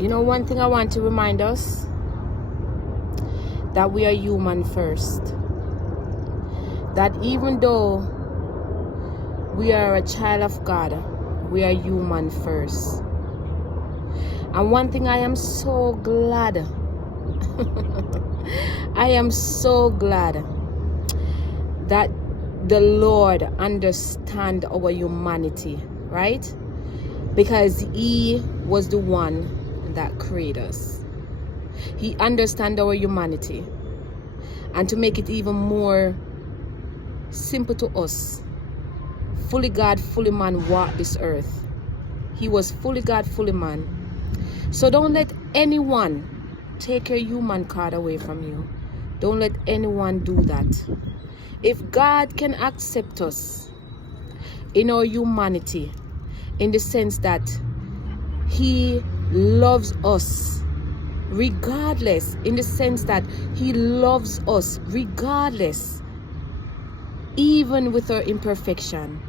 You know, one thing I want to remind us, that we are human first. That even though we are a child of God, we are human first. And one thing I am so glad, I am so glad that the Lord understands our humanity, right? Because He was the one that created us. He understands our humanity. And to make it even more simple to us, fully God, fully man walked this earth. He was fully God, fully man. So don't let anyone take your human card away from you. Don't let anyone do that. If God can accept us in our humanity, in the sense that He loves us regardless, in the sense that He loves us regardless, even with our imperfection,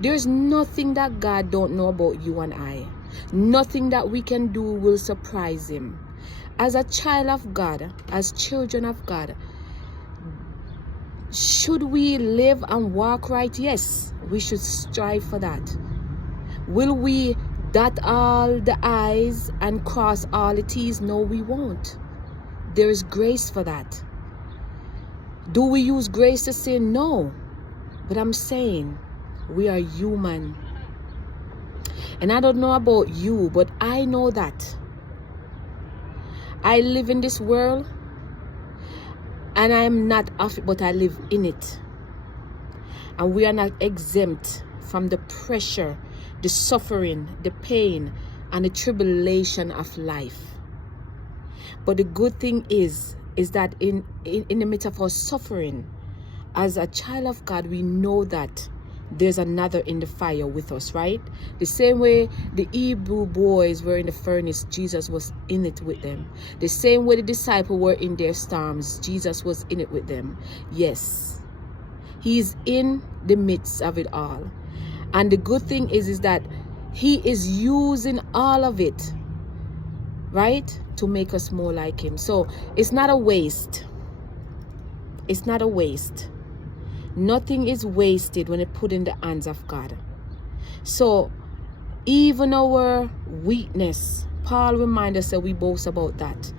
there's nothing that God don't know about you and I. Nothing that we can do will surprise Him. As a child of God, as children of God, should we live and walk right? Yes, we should strive for that. Will we dot all the I's and cross all the T's? No, we won't. There is grace for that. Do we use grace to sin? No. But I'm saying we are human. And I don't know about you, but I know that I live in this world and I'm not of it, but I live in it. And we are not exempt from the pressure, the suffering, the pain, and the tribulation of life. But the good thing is that in the midst of our suffering, as a child of God, we know that there's another in the fire with us, right? The same way the Hebrew boys were in the furnace, Jesus was in it with them. The same way the disciples were in their storms, Jesus was in it with them. Yes, He's in the midst of it all. And the good thing is that He is using all of it, right, to make us more like Him. So it's not a waste. It's not a waste. Nothing is wasted when it put in the hands of God. So even our weakness, Paul reminds us that we boast about that,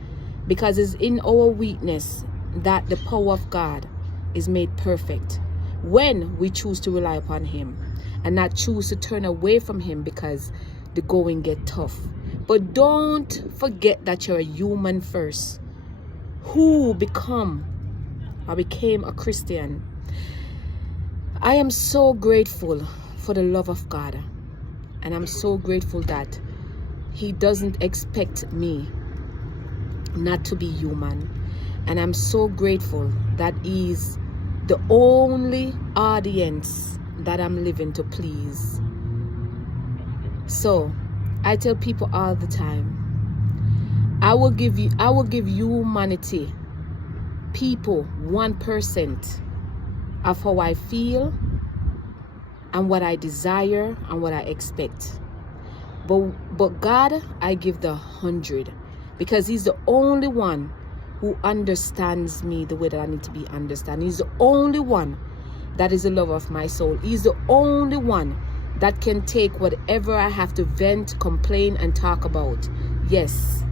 because it's in our weakness that the power of God is made perfect, when we choose to rely upon Him and not choose to turn away from Him because the going get tough. But don't forget that you're a human first, who became a Christian. I am so grateful for the love of God, and I'm so grateful that He doesn't expect me not to be human. And I'm so grateful that He's the only audience that I'm living to please. So I tell people all the time, I will give humanity, people, 1% of how I feel and what I desire and what I expect. But God, I give the 100, because He's the only one who understands me the way that I need to be understood. He's the only one that is the lover of my soul. He's the only one that can take whatever I have to vent, complain, and talk about. Yes,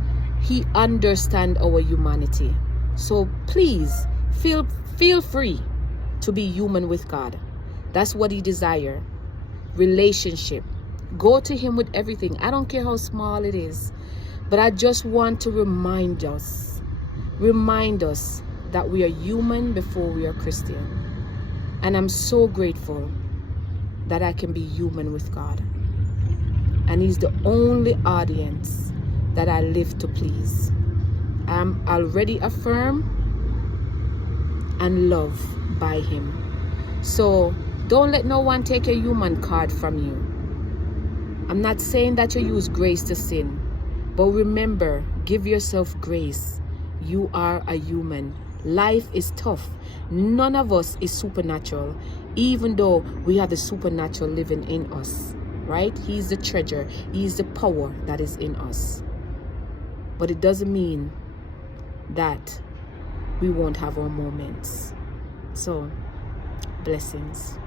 He understands our humanity. So please feel free to be human with God. That's what He desires. Relationship. Go to Him with everything. I don't care how small it is. But I just want to remind us that we are human before we are Christian. And I'm so grateful that I can be human with God. And He's the only audience that I live to please. I'm already affirmed and loved by Him. So don't let no one take your human card from you. I'm not saying that you use grace to sin, but remember, give yourself grace. You are a human. Life is tough. None of us is supernatural, even though we have the supernatural living in us, right? He's the treasure. He's the power that is in us. but it doesn't mean that we won't have our moments. So, blessings.